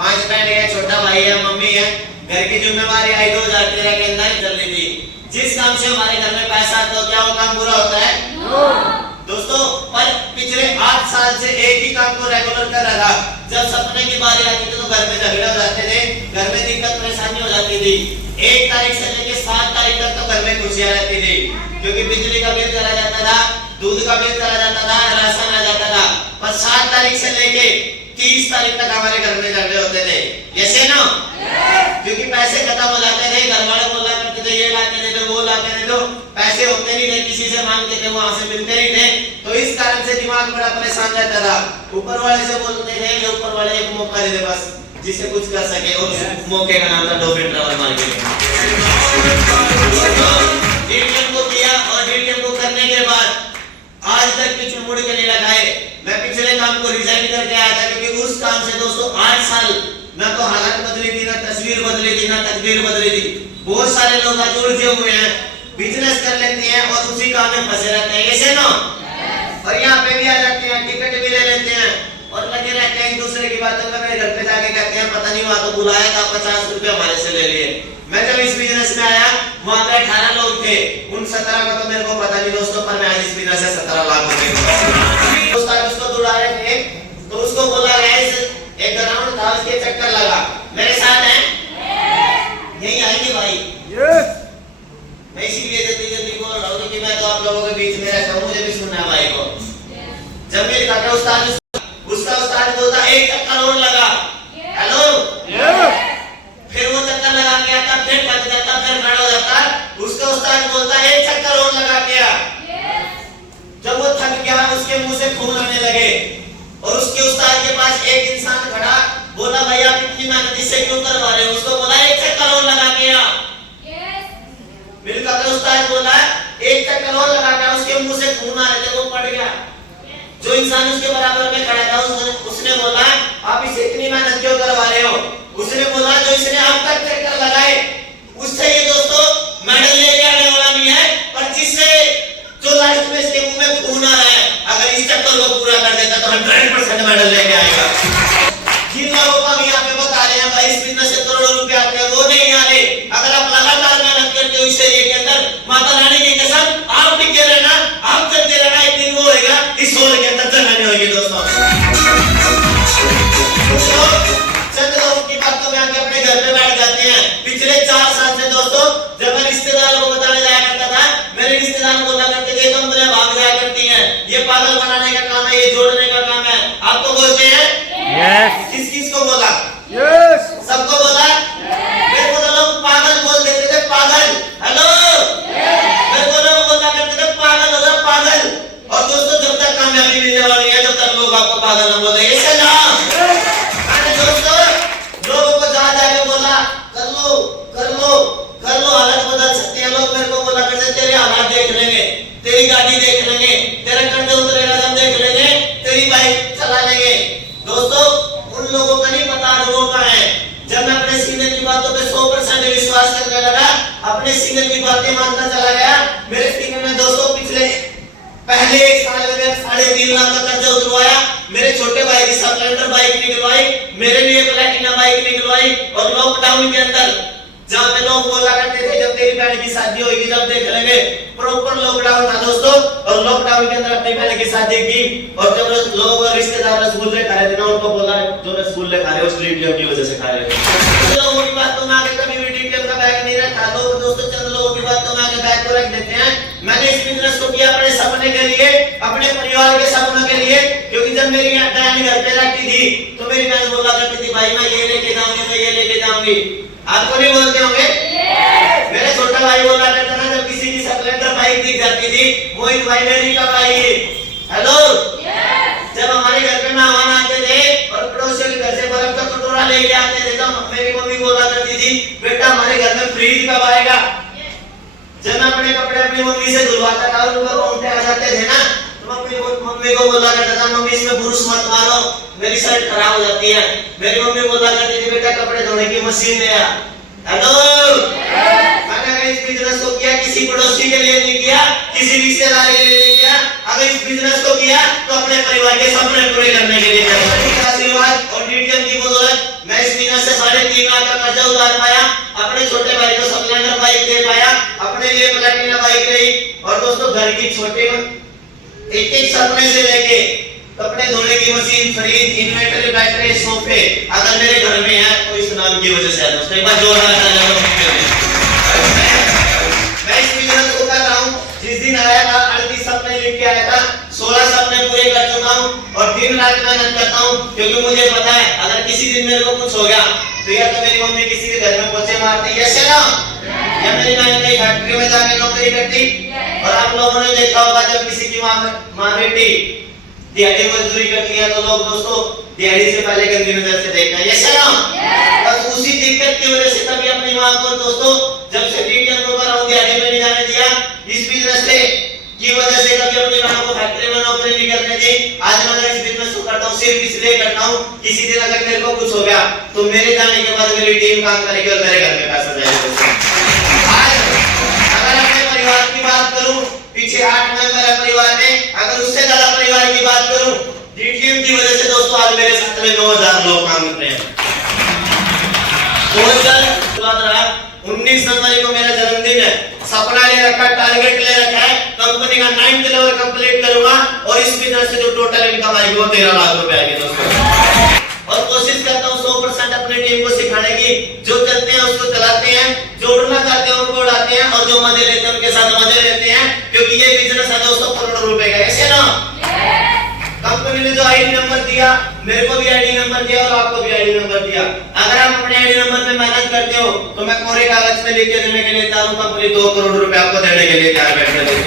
5 बहने हैं, छोटा भाई है, मम्मी है, घर की जिम्मेवारी आई 2013 के अंदर चल रही थी। जिस काम से हमारे घर में पैसा आता है क्या वो काम बुरा होता है? दोस्तों पर पिछले 8 साल से एक ही काम को रेगुलर कर रहा था। जब सपने की बारी आती थी तो घर में झगड़े हो जाते थे, घर में दिक्कत परेशानी हो जाती थी। 1 तारीख से लेकर 7 तारीख तक तो घर में खुशियां रहती थी, क्योंकि बिजली का बिल चला जाता था, दूध का बिल चला जाता था, राशन आ जाता था। पर 7 तारीख से लेके 30 तारीख तक हमारे घर में झगड़े होते थे। Yes no? क्योंकि पैसे खत्म हो जाते थे, घर वाले बोला करते थे ये ला के दे दो, वो ला के दे दो, पैसे होते नहीं थे, किसी से मांगते थे, वहां से मिलते नहीं थे। तो इस कारण से दिमाग बड़ा परेशान रहता था। ऊपर वाले से बोलते थे ये ऊपर वाले एक मौका दे दे बस, जिससे कुछ कर सके, और उस मौके का नाम था डॉल्फिन ट्रैवल मार्केट। डीटीएम को किया और डीटीएम को करने के बाद आज तक पीछे मुड़ के नहीं लगाए। मैं पिछले काम को रिजाइन करके आया था, क्योंकि उस काम से दोस्तों 8 साल ना तो हालत बदली थी, ना तस्वीर बदली थी, ना तकदीर बदली थी। बहुत सारे लोग आज उलझे हुए हैं, बिजनेस कर लेते हैं और उसी काम में फंसे रहते हैं। ऐसे ना? और यहाँ पे भी आ जाते हैं, टिकट भी ले लेते हैं और लगे रहते हैं एक दूसरे की बातों में। मेरे घर पे जाके कहते हैं पता नहीं वहां तो बुलाया था, 50 रुपए हमारे से ले लिए। मैं जब इस बिजनेस में आया वहां पे 18 लोग थे, उन 17 का तो मेरे को पता नहीं दोस्तों, पर मैं आज इस बिजनेस से 17 लाख हो गए। उसको दौड़ा रहे थे तो उसको बोला गया एक ग्राउंड था, उसके चक्कर लगा। मेरे साथ हैं? यही आएंगे भाई? मैं इसीलिए जल्दी बोल रहा हूँ कि मैं तो आप लोगों के बीच में रहता हूँ, मुझे भी सुनना है भाई को। जब मेरे काका उस्ताद, उसका उस्ताद बोलता एक चक्कर और लगा। हेलो? फिर वो चक्कर लगा के आता, फिर थक जाता, फिर खड़ा हो जाता, उसका उस्ताद बोलता एक चक्कर और लगा के आ। जब वो थक गया उसके मुंह से खून आने लगे और उसके उस्ताद के पास एक इंसान खड़ा, बोला भाई आप इतनी मेहनत इससे क्यों करवा रहे हो? उसको बोला एक चक्कर और लगा के आ। मेरे काका उस्ताद बोला एक चक्कर और लगा के आ, उसके मुंह से खून आ रहे थे, वो पड़ गया। जो इंसान उसके बराबर में खड़ा था उसने बोला आप इसे इतनी मेहनत क्यों करवा रहे हो? उसने बोला जो इसने अब तक चक्कर लगाए उससे ये दोस्तों मेडल लेके आने वाला नहीं है, पर जिससे जो लास्ट में इसके मुंह में खून आ रहा है, अगर इस चक्कर को पूरा कर देता तो 100% मेडल लेके आएगा। जिन लोगों को भी यहाँ पे बता रहे हैं भाई इस बिजनेस से करोड़ों रुपए आते हैं, वो नहीं आ रहे। अगर आप लगातार मेहनत करते हो इस एरिया के अंदर, माता रानी की कसम आप टिके रहना, आप चलते रहना, एक दिन वो होएगा इस होल के अंदर जगह नहीं होगी दोस्तों। चंद लोगों की बातों में आके अपने घर पे बैठ जाते हैं। पिछले 4 साल से दोस्तों जब मैं रिश्तेदारों को बताने जाया करता था, मेरे रिश्तेदार बोला करते थे कंपनियां भाग जाया करती हैं, ये पागल बनाने का काम है, ये जोड़ने का काम है। आपको बोलते हैं? यस। किस किस को बोला? यस। सबको बोला? मेरे को तो लोग पागल बोल देते थे, पागल। हेलो? मेरे को लोग बोला करते थे पागल हो जा पागल। और दोस्तों जब तक कामयाबी मिलने वाली है, जब तक लोग आपको पागल न बोले, ऐसे ना। मैंने दोस्तों लोगों को जा जाके बोला कर लो कर लो कर लो, हालत बदल सकती है। लोग मेरे को बोला करते तेरे हालात देख लेंगे, तेरी गाड़ी देख लेंगे, तेरा कर्ज उतरेगा हम देख लेंगे, तेरी बाइक चला लेंगे। दोस्तों उन लोगों का नहीं पता लोगों का है। जब मैं अपने सीनियर की बातों पे 100% विश्वास करने लगा, अपने सीनियर की बातें मानता चला गया, मेरे सीनियर ने दोस्तों पिछले पहले 1 साल में 3.5 लाख का कर्जा उतरवाया। मेरे छोटे भाई की स्प्लेंडर बाइक निकलवाई, मेरे लिए प्लैटिना बाइक निकलवाई। और लॉकडाउन के अंदर जहां पे लोग बोला करते थे जब तेरी बहन की शादी होगी जब देख लेंगे, प्रॉपर लॉकडाउन था दोस्तों। और लॉकडाउन के अंदर अपनी बहन की शादी की, और जब लोग रिश्तेदार रसगुल्ले खा रहे थे ना, उनको बोला जो रसगुल्ले खा रहे हो डीटीएम की वजह से खा रहे हो। लोगों की बातों में आके कभी भी डीटीएम का बैग नहीं रखा। तो दोस्तों चंद लोगों की बातों में आके बैग को रख देते हैं। मैंने इस बिजनेस को किया अपने सपने के लिए, अपने परिवार के सपनों के लिए। क्योंकि जब मेरी बहन घर पे रहती थी तो मेरी बहन बोला करती थी भाई मैं ये लेके जाऊंगी, मैं ये लेके जाऊंगी। आपको नहीं बोलते होंगे? मेरा छोटा भाई बोला करता था जब किसी की स्प्लेंडर बाइक दिख जाती थी, मोहित भाई मेरी कब आई? हेलो? जब हमारे घर पे मेहमान आते थे और पड़ोसियों के घर से बर्फ का कटोरा लेके आते थे तो मेरी मम्मी बोला करती थी बेटा हमारे घर में फ्रिज कब आएगा? जब मैं अपने कपड़े अपनी मम्मी से धुलवाता था और उनको रोंगटे आ जाते थे ना, तो मम्मी को बोला करता था मम्मी इसमें ब्रूस मत मारो, मेरी शर्ट खराब हो जाती है। मेरी मम्मी बोला करती थी बेटा कपड़े धोने की मशीन ले आ। हेलो? मैंने इस बिजनेस को किया किसी पड़ोसी के लिए नहीं किया, किसी रिश्तेदार के लिए नहीं किया। अगर इस बिजनेस को किया तो अपने परिवार के सपने पूरे करने के लिए किया। आशीर्वाद और डीटीएम की बदौलत मैं इस दोस्तों घर की छोटे एक एक सपने से लेके कपड़े धोने की मशीन, फ्रिज, इन्वर्टर, बैटरी, सोफे अगर मेरे घर में है तो इस नाम की वजह से है दोस्तों। एक बार जोरदार तालियां मैं इस बिजनेस को कर रहा हूँ। जिस दिन आया था 38 सपने लिख के आया था, 16 सपने पूरे कर चुका हूँ और दिन रात मेहनत करता हूँ, क्योंकि मुझे पता है अगर किसी दिन मेरे को कुछ हो गया तो या तो मेरी मम्मी किसी के घर में पोछे मारती है ना, या मेरी बहन कहीं फैक्ट्री में जाके नौकरी करती, और आप लोगों ने देखा होगा जब किसी की माँ बेटी दिहाड़ी मजदूरी करती है तो लोग दोस्तों दिहाड़ी से पहले गंदी नजर से देखते हैं, यस ना। बस उसी दिक्कत की वजह से कभी अपनी माँ को दोस्तों जब से मीडियम को कर रहा हूँ दिहाड़ी में नहीं जाने दिया, इस बिजनेस से की वजह से कभी अपनी माँ को फैक्ट्री में नौकरी नहीं करने दी। आज मैं इस बिजनेस को करता हूँ सिर्फ इसलिए करता हूँ किसी दिन अगर मेरे को कुछ हो गया तो मेरे जाने के बाद मेरी टीम काम करेगी और मेरे घर में पैसा जाएगा। आज अगर अपने परिवार की बात करूं, पीछे 8 मेंबर है परिवार में, अगर उससे ज्यादा परिवार की बात करूं, डीटीएम की वजह से दोस्तों आज मेरे साथ में 9000 लोग काम कर रहे हैं। 19 जनवरी को मेरा जन्मदिन है, सपना ले रखा, टारगेट ले रखा है, कंपनी का 9th लेवल कंप्लीट करूंगा और इस बिजनेस से जो टोटल इनकम आएगी वो 13 लाख रुपए आएगी दोस्तों। और कोशिश करता हूँ 100% अपनी टीम को सिखाने की, जो चलते हैं उसको चलाते हैं, जो उड़ना चाहते हैं उनको उड़ाते हैं, और जो मजे लेते हैं उनके साथ मजे लेते हैं, क्योंकि ये बिजनेस है दोस्तों करोड़ों रुपए का, ऐसे ना। कंपनी ने जो आईडी नंबर दिया, मेरे को भी आईडी नंबर दिया और आपको भी आईडी नंबर दिया। अगर आप अपने आईडी नंबर पे मेहनत करते हो तो मैं कोरे कागज पे लिख के देने के लिए तैयार हूं। कंपनी 2 करोड़ रुपए आपको देने के लिए तैयार बैठे दोस्तों।